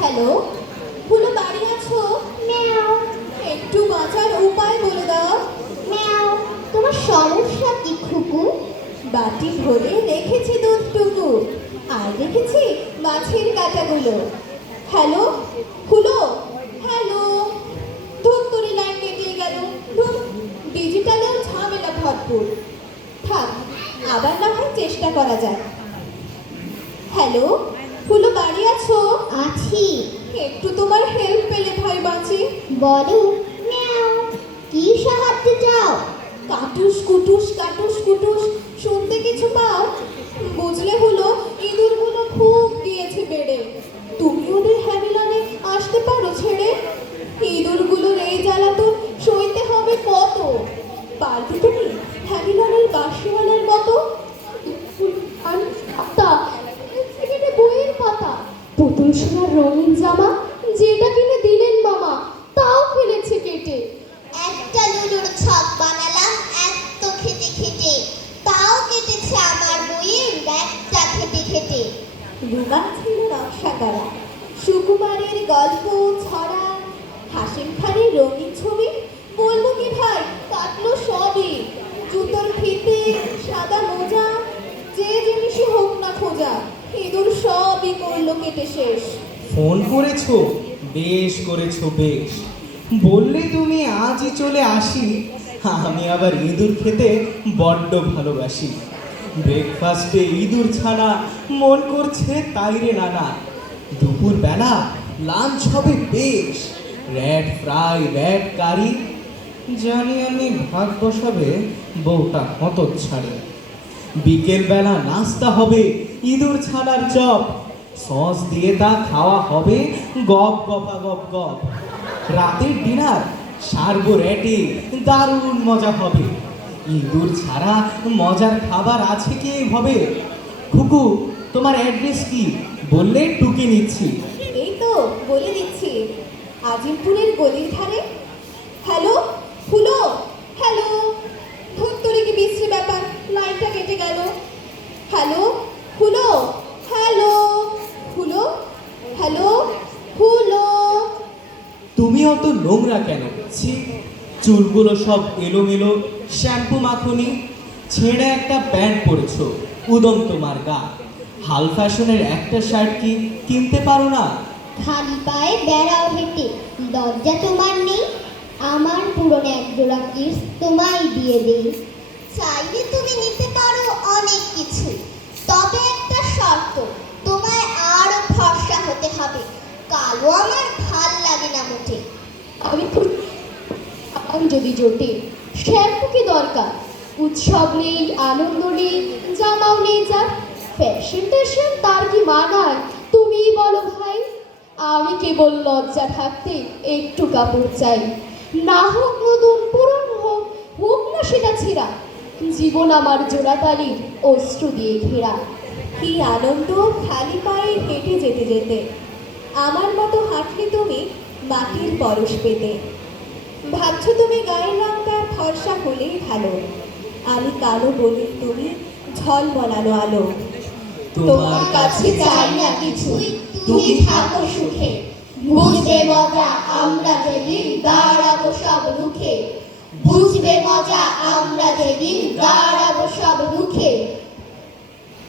Hello, ফুলো বাড়ি আছো? ম্যাও একটু বাঁচার উপায় বলে দাও। ম্যাও। তোমার সমস্যা কি খুকু? বাটি ভরে রেখেছি দুধটুকু, আর রেখেছি মাছের কাঁটাগুলো। হ্যালো, ফুলো, হ্যালো। ধুত্তুরি লাইন কেটে গেল। ডিজিটালেও ঝামেলা ভরপুর। থাক, আবার না হয় চেষ্টা করা যায়। হ্যালো, ফুলো বাড়ি আছো? আছি। একটু তোমার হেল্প পেলে ভাই বাঁচি। বলো। ম্যাও। কি সাহায্য চাও? কাটুস কুটুস কাটুস কুটুস শুনতে কিছু পাও? বুঝলে হলো, ইঁদুরগুলো খুব গিয়েছে বেড়ে। তুমি ওদের হ্যাবিলনে আসতে পারো ছেড়ে? ইঁদুরগুলোর এই জ্বালাতন সইতে হবে কত? পারবে তুমি হ্যাবিলনের বাঁশিওয়ালার মতো? পাতা, সিগারেটে বইয়ের পাতা, পুতুল সোনার রঙিন জামা, যেটা কিনে দিলেন মামা, তাও ফেলেছে কেটে। একটা লুডুর ছক বানালাম এত খেটে খেটে, তাও কেটেছে আমার বইয়ের ব্যাগটা খেটে খেটে। রুমা ছিল নকশা করা, সুকুমারের গল্প ছড়া, হাসিম খানের রঙিন ছবি। বলবো কি ভাই, কাটলো সবই। জুতোর ফিতে, সাদা মোজা, যে জিনিসই হোক না খোঁজা, ইঁদুর সবই করলো কেটে শেষ। ফোন করেছো? বেশ করেছো বেশ। বললে তুমি আজই চলে আসি, আমি আবার ইঁদুর খেতে বড্ড ভালোবাসি। ব্রেকফাস্টে ইঁদুর ছানা, মন করছে তাই রে নানা। দুপুর বেলা লাঞ্চ হবে বেশ, র্যাট ফ্রাই র্যাট কারি। জানি আমি ভাগ বসাবে বউটা হতচ্ছাড়ে। বিকেল বেলা নাস্তা হবে ইঁদুর ছানার চপ, সস দিয়ে তা খাওয়া হবে গপ গপা গপ গপ। রাতের ডিনার সারবো রেটে, দারুণ মজা হবে। ইঁদুর ছাড়া মজার খাবার আছে কি হবে? খুকু, তোমার অ্যাড্রেস কি বললে টুকে নিচ্ছি। এই তো বলে দিচ্ছি, আজিমপুরের গলির ধারে। হ্যালো, ফুলো, হ্যালো। ধুত্তুরি কি বিশ্রী ব্যাপার, লাইনটা কেটে গেল। হ্যালো, ফুলো, হ্যালো, ফুলো, হ্যালো, ফুলো। তুমি অত নোংরা কেন? ছি, চুলগুলো সব এলোমেলো, শ্যাম্পু মাখনি, ছেঁড়ে একটা প্যান্ট পরেছো, উদম তোমার গা। হাল ফ্যাশনের একটা শার্ট কি কিনতে পারো না? খালি পায়ে বেড়াও হেঁটে, লজ্জা তোমার নেই? আমার পুরনো একজোড়া কিস তোমায় দিয়ে দেই। চাইলে তুমি নিতে পারো অনেক কিছু, তবে একটা শর্ত, তোমায় আরো ফর্সা হতে হবে। কালো আমার ভাল লাগে না মোটে। আমি তো যদি জোটে, শ্যাম্পু কি দরকার? উৎসব নেই, আনন্দ নেই, জামাও নেই যার, ফ্যাশন ট্যাশন তার কি মানায়? তুমিই বলো ভাই। আমি কেবল লজ্জা থাকতে একটু কাপড় চাই, না হোক নতুন, পুরনো হোক, হোক না সেটা ছেঁড়া। জীবন আমার জোড়াতালির অশ্রু দিয়ে ঘেরা। কি আনন্দ খালি পায়ে হেঁটে যেতে যেতে। আমার মতো হাঁটলে তুমি মাটির পরশ পেতে। ভাবছো তুমি গায়ের রংটা ফর্সা হলেই ভালো, আমি কালো বলি তুমি ঝলমলানো আলো। তোমার কাছে চাই না কিছুই, তুমি থাকো সুখে। বুঝবে মজা আমরা যেদিন দাঁড়াবো সব রুখে, বুঝবে মজা আমরা যেদিন দাঁড়াবো সব রুখে।